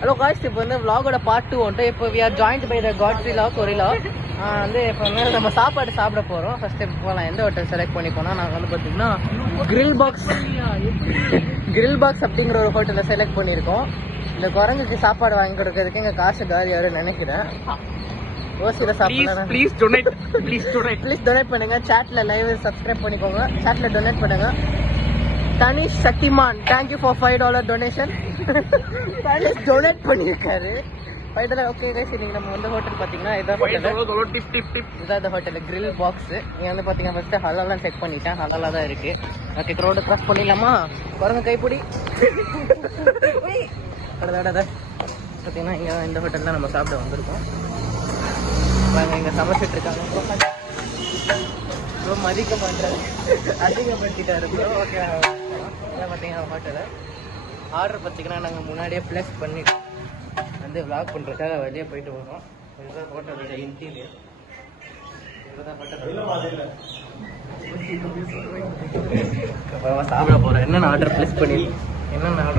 Hello guys, இப்போ வந்து vlogோட part 2 வந்துட்டு. இப்போ we are joined by the Godzilla Gorilla. வந்து இப்போ வந்து நம்ம சாப்பாடு சாப்பிட போகிறோம். ஃபர்ஸ்ட் இப்போ போகலாம். எந்த ஹோட்டல் செலக்ட் பண்ணி போனால் நாங்கள் வந்து பார்த்தீங்கன்னா கிரில் பாக்ஸ் அப்படிங்கிற ஒரு ஹோட்டலில் செலக்ட் பண்ணியிருக்கோம். இந்த குரங்குக்கு சாப்பாடு வாங்கி கொடுக்கறதுக்கு எங்கள் காசு காலியாருன்னு நினைக்கிறேன். ஓசியில் சாப்பிடலாம். ப்ளீஸ் டொனேட் பண்ணுங்கள். சேட்டில் லைவ் சப்ஸ்கிரைப் பண்ணிக்கோங்க. சேட்டில் டொனேட் பண்ணுங்கள். Tanishq Shaktimaan, thank you for $5 donation. Tanishq donate பண்ணியிருக்காரு $5. ஓகே கைஸ், இன்னைக்கு நம்ம வந்து ஹோட்டல் பார்த்தீங்கன்னா இதான் இந்த ஹோட்டல் கிரில் பாக்ஸ். இங்கே வந்து பார்த்தீங்கன்னா ஃபஸ்ட்டு ஹலாலாம் செக் பண்ணிட்டேன். ஹலாலாக தான் இருக்குது. ஓகே, க்ரௌடு க்ராஸ் பண்ணிடலாமா? குரங்கு கைப்பிடி. அதை பார்த்தீங்கன்னா இங்கே இந்த ஹோட்டல் தான் நம்ம சாப்பிட வந்திருக்கோம். நாங்கள் இங்கே சமைச்சிட்டு இருக்காங்க. ரொம்ப மதிக்க பண்ணுறாரு, அதிகப்படுத்திட்டாரு ப்ரோ. ஓகே, இதான் பார்த்தீங்கன்னா ஹோட்டலு. ஆர்டர் பார்த்தீங்கன்னா நாங்கள் முன்னாடியே ப்ளேஸ் பண்ணிட்டு வந்து விளாக் பண்ணுறதுக்காக வெளியே போயிட்டு வரோம். இதுதான் ஹோட்டலோட இன்டீரியர். இதுதான் ஹோட்டல். அப்புறமா சாப்பிட போகிறோம். என்னென்ன ஆர்டர் ப்ளேஸ் பண்ணி என்னென்ன ஆர்டர்